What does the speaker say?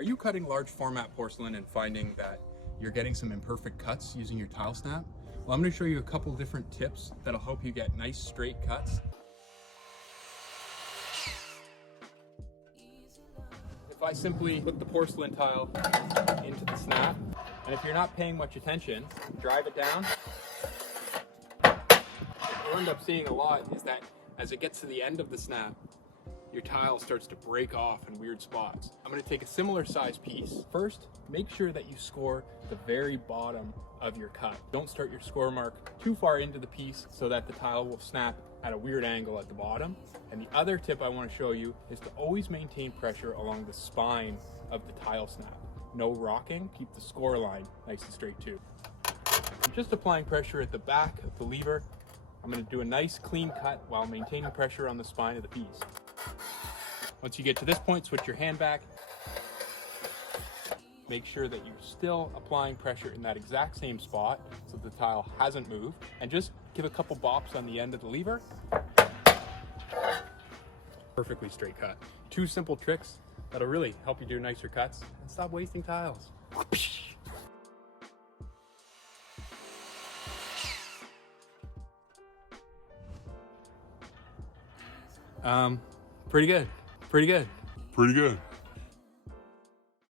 Are you cutting large format porcelain and finding that you're getting some imperfect cuts using your tile snap? Well, I'm going to show you a couple different tips that'll help you get nice straight cuts. If I simply put the porcelain tile into the snap, and if you're not paying much attention, drive it down, what you'll end up seeing a lot is that as it gets to the end of the snap, your tile starts to break off in weird spots. I'm going to take a similar size piece. First, make sure that you score the very bottom of your cut. Don't start your score mark too far into the piece so that the tile will snap at a weird angle at the bottom. And the other tip I want to show you is to always maintain pressure along the spine of the tile snap. No rocking, keep the score line nice and straight too. I'm just applying pressure at the back of the lever. I'm going to do a nice clean cut while maintaining pressure on the spine of the piece. Once you get to this point, switch your hand back. Make sure that you're still applying pressure in that exact same spot so the tile hasn't moved, and just give a couple bops on the end of the lever. Perfectly straight cut. 2 simple tricks that'll really help you do nicer cuts and stop wasting tiles. Pretty good.